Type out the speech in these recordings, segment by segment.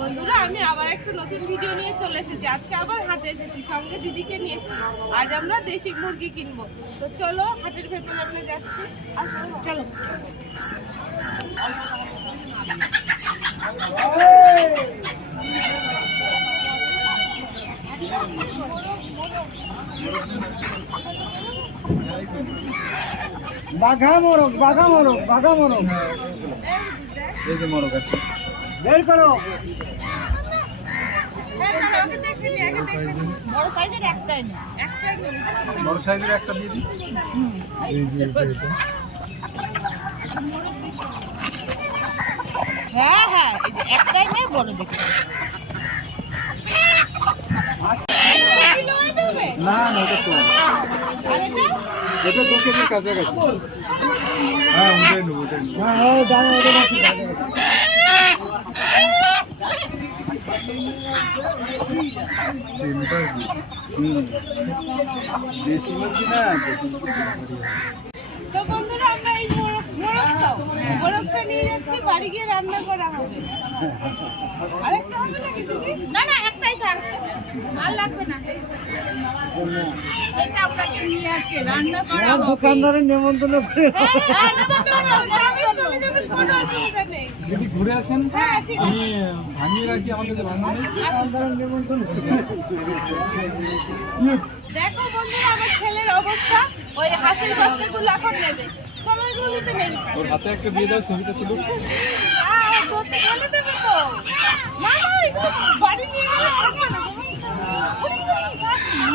বন্ধুরা আমি আবার একটা নতুন ভিডিও নিয়ে চলে এসেছি। আজকে আবার হাটে এসেছি, সঙ্গে দিদিকে নিয়ে এসেছি। আজ আমরা দেশি মুরগি কিনবো। তো চলো হাটের ভেতরে আমরা যাচ্ছি। চলো বাঘা মোরগ, বাঘা মোরগ, বাঘা মোরগ, এই যে মোরগ আছে, বের করো। বড় সাইজের একটাই না, বড় সাইজের একটা দিয়ে দিই। হ্যাঁ হ্যাঁ, এই যে একটাই নেই, বড় দেখতে। না না, এটা তো এটা 2 কেজির কাছাকাছি। হ্যাঁ ওটাই নেবো, ওটাই নেবো। হ্যাঁ ওই দাঁড়া, ওটা রাখি। দেশি মুরগি না, তো বন্ধুরা আমরা এই মোরগটা নিয়ে যাচ্ছি, বাড়ি গিয়ে রান্না করা হবে। আরেকটা হবে নাকি দিদি? না না, একটাই থাক, আর লাগবে না। এটা আপনাকে নিয়ে আজকে রান্না করা হবে। দোকানদারের নেমন্তন্ন করে যদি ঘুরে আসেন আমি ভাঙিয়ে রাখি, আমার কাছে ভাঙা নেই। দেখো বন্ধুরা আমার ছেলের অবস্থা, ওই হাঁসের বাচ্চাগুলো এখন নেবে, সময়গুলোতে নেবে। ওর হাতে একটা দিয়ে দাও, ছবিটা তুলো। বলে দেবে তো। না না, এগুলো বাড়ি নিয়ে গেলে হবে না।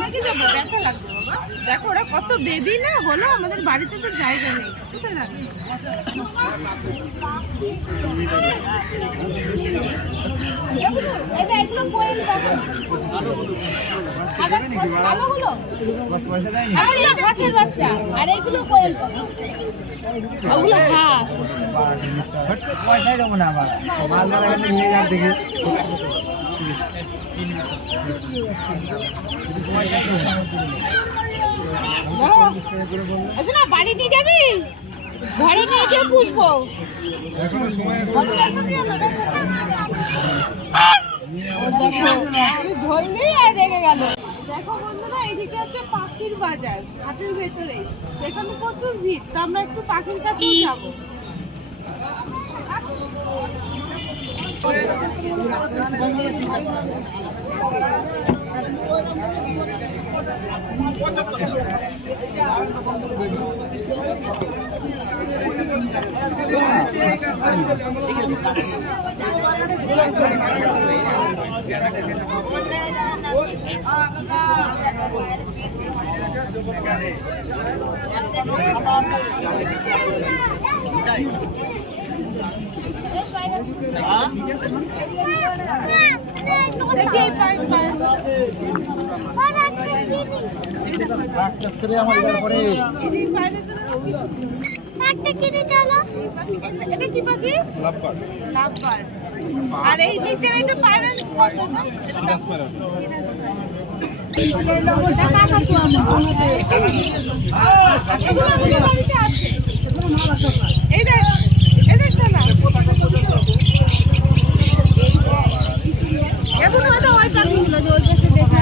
নাকি যাবো, ব্যথা লাগবে বাবা। দেখো ওরা কত বেবি না হলো, আমাদের বাড়িতে তো জায়গা নেই। কোথায় রাখবে? এগুলো কোয়েল পাখি। ভালোগুলো হাঁসের বাচ্চা, আর এইগুলো কোয়েল পাখি। ওগুলো হাঁস। পয়সাই দেবো না, আমার মালদার এখানে নিয়ে যান দেখি। আচ্ছা না, বাড়ি নিয়ে যাবি, ঘরে নিয়ে গিয়ে পুষবো। এখনো সময় আছে। ধরলেই আর রেগে গেল। দেখো বন্ধুরা, এদিকে হচ্ছে পাখির বাজার, হাটের ভেতরেই। এখানে প্রচুর ভিড়, তো আমরা একটু পাখির কাছে যাবো। আমার এবার পরে এটা কি পাখি? লাভবার। লাভবার। আর এই নিচে এটা পায়রা কত না? সিরাজ পায়রা। এই দেখ, এই দেখছো না? এখন হয়তো ওই পাখিগুলো যে ওই পাশে দেখে।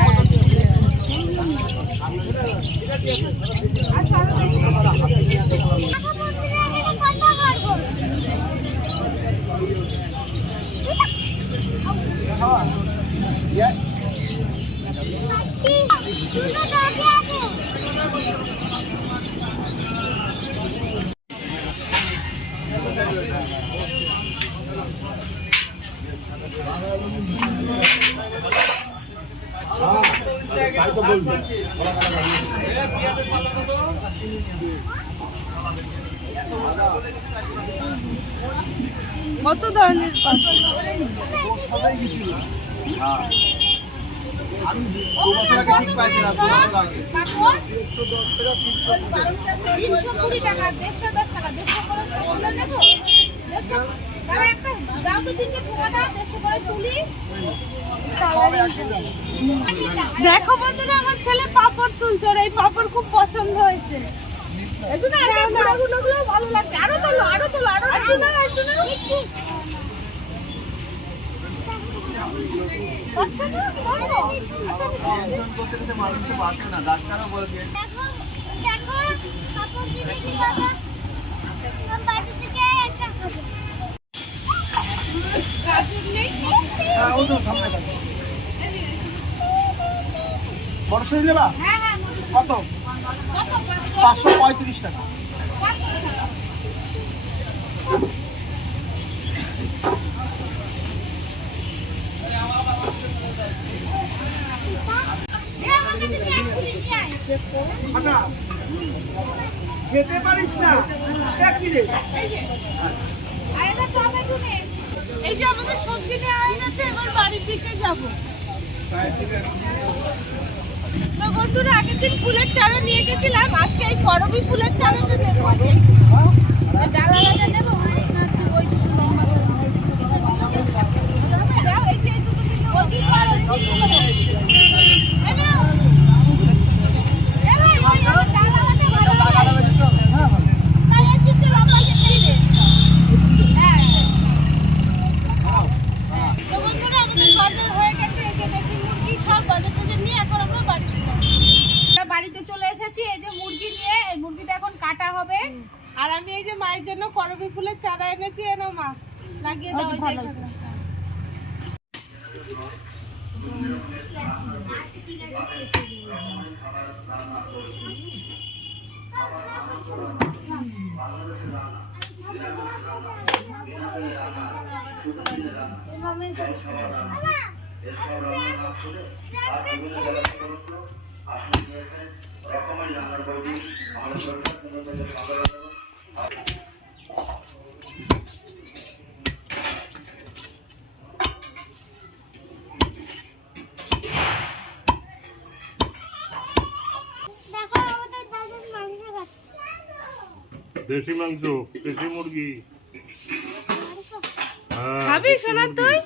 কত ধরনের পাখি? দেখো বন্ধুরা, আমার ছেলে পাপড় তুলছে, এই পাপড় খুব পছন্দ হয়েছে। একটু না, ভালো লাগছে। আরো তোলো, আরো তোলো, আরো না। পারছো না? পারবো। মানুষ তো পারছে না, ডাক্তারও বলছে। গাজর নেই? বড় সরি নেবা হ্যাঁ হ্যাঁ। কত? কত? 535 টাকা। 500 টাকা। খেতে পারিস না কি রে? আর এটা টমেটো নেই। এই যে আমাদের সবজি নেওয়া হয়ে গেছে, এবার বাড়ির দিকে যাবো। তো বন্ধুরা, আগের দিন ফুলের চারা নিয়ে গেছিলাম, আজকে এই করবি ফুলের চারাটা নেবো। ডালাটা নেবো, ওই দুটো লম্বা করে দাও, এই যে এই দুটো দিন ওই দিন পারো, সবগুলো নেবো। এই নাও। এই ভাই, ওই ডালাটা ভালো লাগে। তাই এই দুটো লম্বা কেটে দে। হ্যাঁ। তো বন্ধুরা, আমাদের বাজার হয়ে গেছে, এই যে দেশি মুরগি সব বাজার টাজার নিয়ে এখন আমরা বাড়িতে যাবো। আমরা বাড়িতে চলে এসেছি, এই যে মুরগি নিয়ে, এই মুরগিটা এখন কাটা হবে। আর আমি এই যে মায়ের জন্য করবি ফুলের চারা এনেছি, এনো মা, লাগিয়ে দাও। ওই যে এখানে। দেশি মাংস, দেশি মুরগি। খাবি শোনা তুই?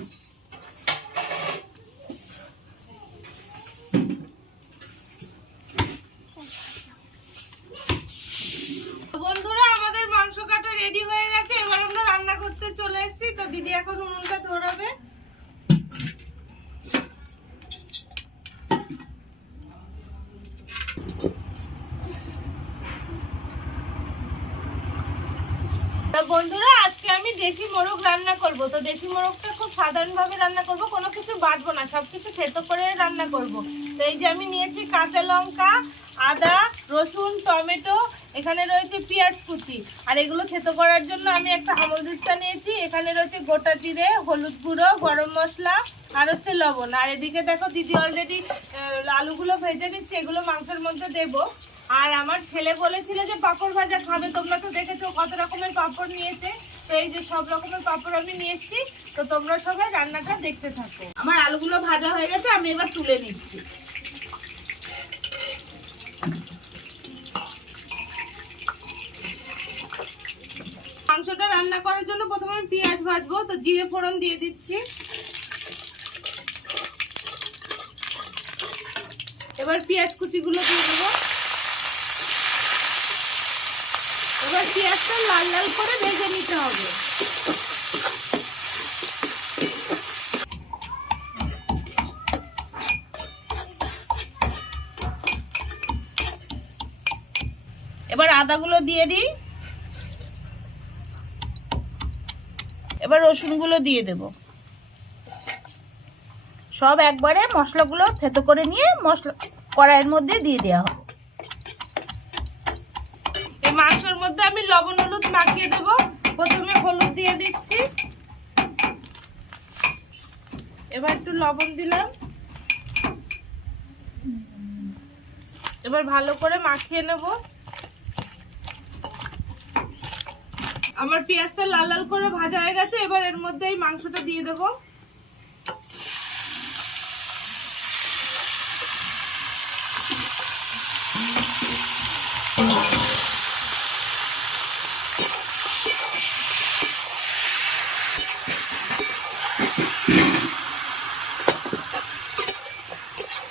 বন্ধুরা, আমাদের মাংস কাটা রেডি হয়ে গেছে, এবার আমরা রান্না করতে চলে এসেছি। তো দিদি এখন উনুনটা ধরাবে। বন্ধুরা, আজকে আমি দেশি মোরগ রান্না করব। তো দেশি মোরগটা খুব সাধারণ ভাবে রান্না করব, কোনো কিছু বাটবো না, সবকিছু থেতো করে রান্না করব। তো এই যে আমি নিয়েছি কাঁচা লঙ্কা, আদা, রসুন, টমেটো, এখানে রয়েছে পেঁয়াজ কুচি। আর এগুলো থেতো করার জন্য আমি একটা হামলদিস্তা নিয়েছি। এখানে রয়েছে গোটা জিরে, হলুদ গুঁড়ো, গরম মশলা আর হচ্ছে লবণ। আর এদিকে দেখো দিদি অলরেডি আলুগুলো ভেজে নিচ্ছে, এগুলো মাংসের মধ্যে দেবো। আর আমার ছেলে বলেছিল যে পাঁপড় ভাজা খাবে, তোমরা তো দেখেছো কত রকমের পাঁপড় নিয়েছে। তো এই যে সব রকমের পাঁপড় আমি নিয়ে এসেছি। তো তোমরা সবাই রান্নাটা দেখতে থাকো। আমার আলুগুলো ভাজা হয়ে গেছে, আমি এবার তুলে নিচ্ছি। মাংসটা রান্না করার জন্য প্রথমে আমি পেঁয়াজ ভাজবো। তো জিরে ফোড়ন দিয়ে দিচ্ছি। এবার পেঁয়াজ কুচিগুলো দিয়ে দেবো। এবার পেঁয়াজটা লাল লাল করে ভেজে নিতে হবে। এবার আদাগুলো দিয়ে দিই। এবার রসুনগুলো দিয়ে দেব। সব একবারে মশলাগুলো থেতো করে নিয়ে মশলা কড়াইয়ের মধ্যে দিয়ে দেওয়া হবে। এই মাংসের মধ্যে আমি লবণ হলুদ মাখিয়ে দেব। প্রথমে হলুদ দিয়ে দিচ্ছি, এবার একটু লবণ দিলাম। এবার ভালো করে মাখিয়ে নেব। আমার পেঁয়াজটা লাল লাল করে ভাজা হয়ে গেছে। এবার এর মধ্যে এই মাংসটা দিয়ে দেব।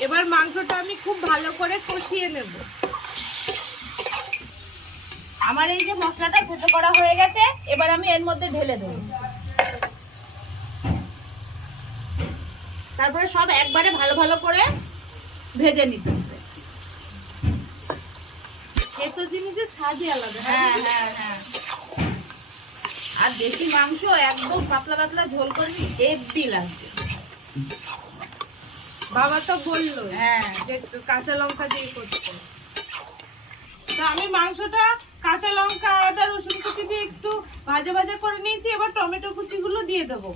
এবার মাংসটা আমি খুব ভালো করে কষিয়ে নেব। আমার এই যে মশলাটা থেতো করা হয়ে গেছে, এবার আমি এর মধ্যে ঢেলে দেব। তারপরে সব একবারে ভালো ভালো করে ভেজে নিতে হবে। এত জিনিসের স্বাদই আলাদা। হ্যাঁ হ্যাঁ হ্যাঁ। আর দেশি মাংস একদম পাতলা পাতলা ঝোল করবি, হেভি লাগবে। বাবা তো বললো হ্যাঁ যে একটু কাঁচা লঙ্কা দিয়ে করতে। তো আমি মাংসটা কাঁচা লঙ্কা আদা রসুন কুচি দিয়ে একটু ভাজা ভাজা করে নিয়েছি। এবার টমেটো কুচিগুলো দিয়ে দেবো।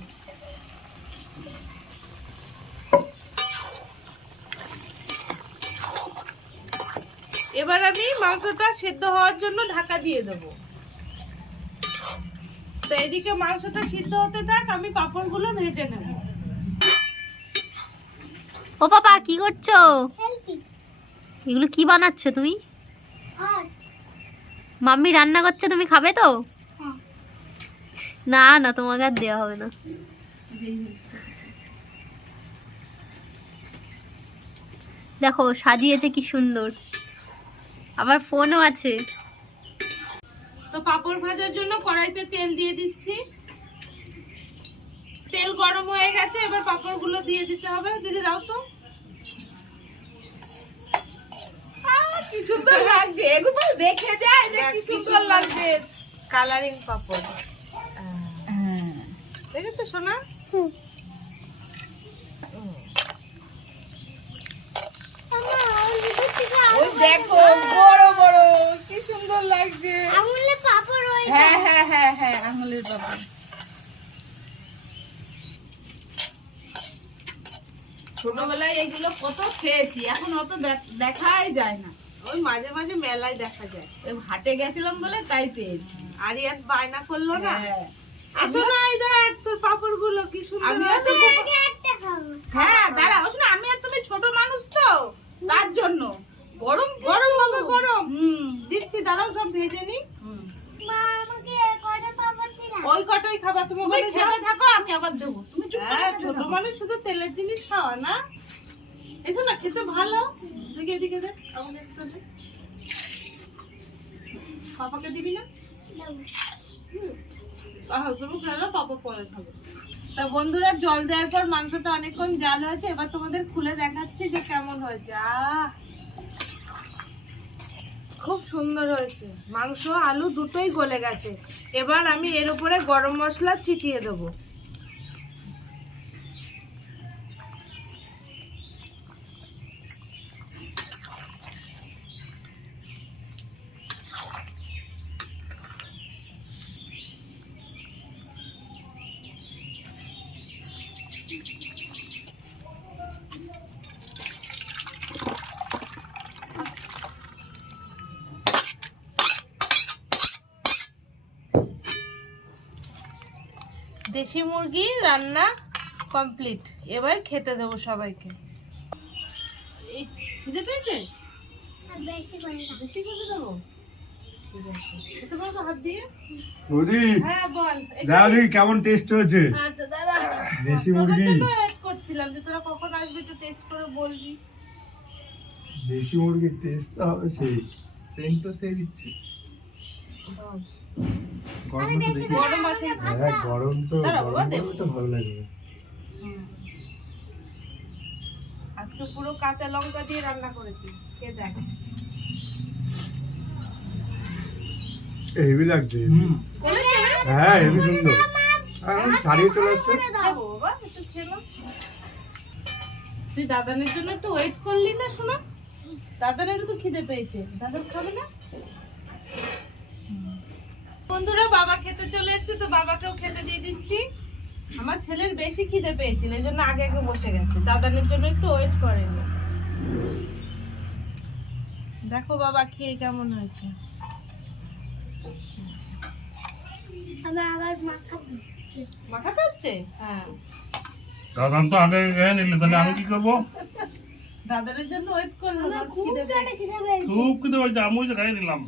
এবার আমি মাংসটা সেদ্ধ হওয়ার জন্য ঢাকা দিয়ে দেবো। তো এদিকে মাংসটা সিদ্ধ হতে থাক, আমি পাঁপড়গুলো ভেজে নেব। ও পাপা কি করছো? এগুলো কি বানাচ্ছো তুমি? মাম্মি রান্না করছে, তুমি খাবে তো? না না, তোমাকে আর দেওয়া হবে না। দেখো সাজিয়েছে কি সুন্দর, আবার ফোনও আছে। তো পাঁপড় ভাজার জন্য কড়াইতে তেল দিয়ে দিচ্ছি। তেল গরম হয়ে গেছে, এবার পাঁপড়গুলো দিয়ে দিতে হবে। দিদি দাও তো। কি সুন্দর লাগছে, এগুলো দেখে যায় যে কি সুন্দর লাগছে। কালারিং পাঁপড় দেখেছো সোনা? ওই দেখো বড় বড় কি সুন্দর লাগছে। আঙুলে পাপড় ওই। হ্যাঁ হ্যাঁ হ্যাঁ হ্যাঁ, আঙুলের পাপড়। ছোটবেলায় এগুলো কত খেয়েছি, এখন অত দেখাই যায় না। ওই মাঝে মাঝে মেলায় দেখা যায়। ওই হাটে গেছিলাম বলে তাই পেয়েছি। আরিয়ান বায়না করলো না। হ্যাঁ আসো না, এই দেখ তোর পাঁপড়গুলো কি সুন্দর আমিও হয়েছে। তো হ্যাঁ দাঁড়া, শোনো আমি আর তুমি ছোট মানুষ তো, তার জন্য গরম গরম বাবা গরম। হুম দিচ্ছি, দাঁড়াও সব ভেজে নি। হুম। ওই কটাই খাবা তুমি। তুমি ওখানে খেতে যাও। থাকো, আমি আবার দেবো। তুমি চুপ করে হ্যাঁ, খেতে ছোট থাকো। মানুষ শুধু তেলের জিনিস খাওয়া না। এসো না, খেতে ভালো। দেখে এদিকে দে, আমাকে একটু দে। পাপাকে দিবি না? তুমি খেলো, পাপা পরে খাবে। তা বন্ধুরা, জল দেওয়ার পর মাংসটা অনেকক্ষণ জাল হয়েছে। এবার তোমাদের খুলে দেখাচ্ছি যে কেমন হয়েছে। খুব সুন্দর হয়েছে। মাংস আলু দুটোই গলে গেছে। এবার আমি এর উপরে গরম মশলা ছিটিয়ে দেবো। দেশি মুরগি রান্না কমপ্লিট। এবার খেতে দেবো সবাইকে। এই, খিদে পেয়েছে? বেশি খেতে দেবো? ঠিক আছে, খেতে পারবো হাত দিয়ে? বৌদি হ্যাঁ বল। দাদা দেখি কেমন টেস্ট হয়েছে। আচ্ছা দাঁড়া, দেশি তোদের মুরগি। জন্য wait করছিলাম যে তোরা কখন আসবি, একটু টেস্ট করে বলবি। দেশি মুরগির টেস্ট তো হবে সেই, সেন্ট তো সেই দিচ্ছে। গরম তো দেখি। গরম আছে। হ্যাঁ গরম তো, দাঁড়াও, গরম বাবা, দে। গরম তো ভালো লাগবে। আজকে পুরো কাঁচা লঙ্কা দিয়ে রান্না করেছি, খেয়ে দেখ। হেভি লাগছে। করেছে? হ্যাঁ হেভি সুন্দর। এখন ছাড়িয়ে চলে আসছে। খাবো বাবা, একটু খেয়ে নাও। তুই দাদানের জন্য একটু ওয়েট করলি না শোনা? দাদানেরও তো খিদে পেয়েছে, দাদার খাবে না? বন্ধুরা, বাবা খেতে চলে এসেছে, তো বাবাকেও খেতে দিয়ে দিচ্ছি। আমার ছেলের বেশি খিদে পেয়েছিল, এই জন্য আগে আগে বসে গেছে। দাদানের জন্য একটু ওয়েট করেনি। দেখো বাবা খেয়ে কেমন হয়েছে। মাখাতে হচ্ছে? হ্যাঁ, দাদান তো আগে খেয়ে নিলে, তাহলে আমি কি করবো? দাদানের জন্য ওয়েট করলো না, খিদে পেয়েছে। খুব খেতে পারছি, আমিও যে খাই নিলাম।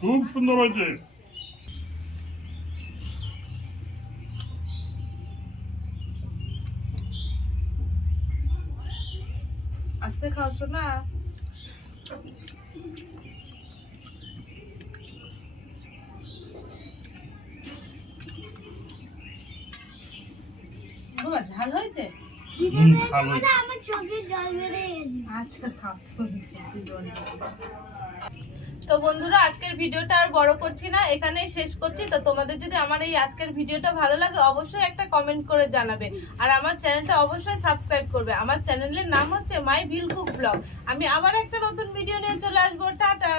খুব সুন্দর হয়েছে। আস্তে খাও শোনা। বাবা ঝাল হয়েছে? ভালো আমার চোখে জল বেরিয়ে গেছে। আচ্ছা খাও তুমি, চোখে জল দিতে। তো বন্ধুরা আজকের ভিডিওটা আর বড় করছি না, এখানেই শেষ করছি। তো তোমাদের যদি আমার এই আজকের ভিডিওটা ভালো লাগে অবশ্যই একটা কমেন্ট করে জানাবে, আর আমার চ্যানেলটা অবশ্যই সাবস্ক্রাইব করবে। আমার চ্যানেলের নাম হচ্ছে মাই ভিল কুক ব্লগ। আমি আবার একটা নতুন ভিডিও নিয়ে চলে আসবো। টাটা।